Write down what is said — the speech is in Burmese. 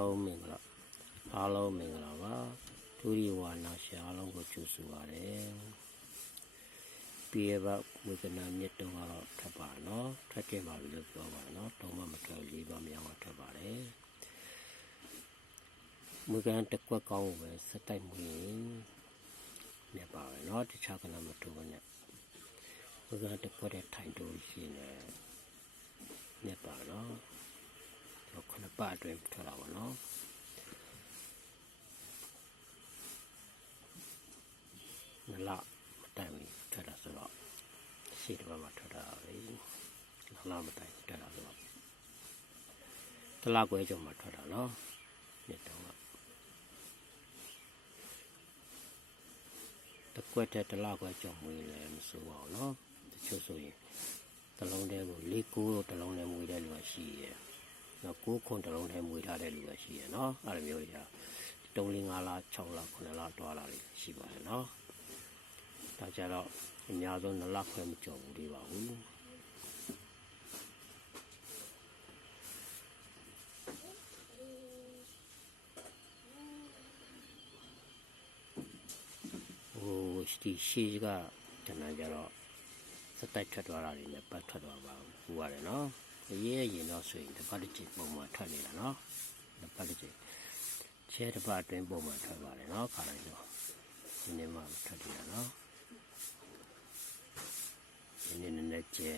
အားလုံးမင်္ဂလာအားလုံးမင်္ဂလာပါဒုရိဝါနာရှာအားလုံးကိုကြိုဆိုပါရစေပြေဘဝေဒနာမြတ်တုံးကတော့ထပ်ပါနော်ထပ်တင်ပါပြီလို့ပြောပါနော်တုံးမမထွက်လေးပါမြောင်းတော့ထပ်ပါတယ်မူကန်တစ်ကွက်ကောင်းကိုပဲစက်တိုက်မှုရင်မြတ်ပါပဲနော်တခြားကနမတူဘဲနဲ့မူကန်တစ်ကွက်တဲ့ထိုင်တူရှိနေမြတ်ပါနော် တော့ခုနှစ်ပတ်အတွင်းထွက်လာပါတော့နလမတိုင်ဘူးထွက်တာဆိုတော့ရှေ့တစ်ပတ်မှာထွက်တာပဲနလမတိုင်ထွက်တာဆိုတော့တလကွဲကျော်မှာထွက်တာနော်နှစ်တုံးကတကွက်တဲ့တလကွဲကျော်မွေးလည်းမစိုးပါဘူးနော်တချို့ဆိုရင်တလုံးတည်းကိုလေးကိုးတလုံးတည်းမွေးတဲ့လူကရှိရဲ့ နော်ကိုးခွန်တစ်လုံးထဲမွေးထားတဲ့လူပဲရှိရနော်အဲ့လိုမျိုးကြီး3 4 5လ6လ9လတွားလာလေးရှိပါတယ်နော်ဒါကြတော့အများဆုံး2လခွဲမကျော်ဘူးဒီပါဘူးဟိုဒီရှိကတနင်္ဂနွေကြတော့စက်တိုက်ထွက်သွားတာတွေနဲ့ပတ်ထွက်သွားပါဘူးရတယ်နော်အ ရေးရင်တော့ဆိုရင်တစ်ပတ်တစ်ချိန်ပုံမှန်ထွက်နေတာနော်တစ်ပတ်တစ်ချိန်ချဲတစ်ပတ်အတွင်းပုံမှန်ထွက်ပါတယ်နော်ခါတိုင်းတော့ဒီနေ့မှမထွက်နေတာနော်ဒီနေ့နည်းနည်းကျဲ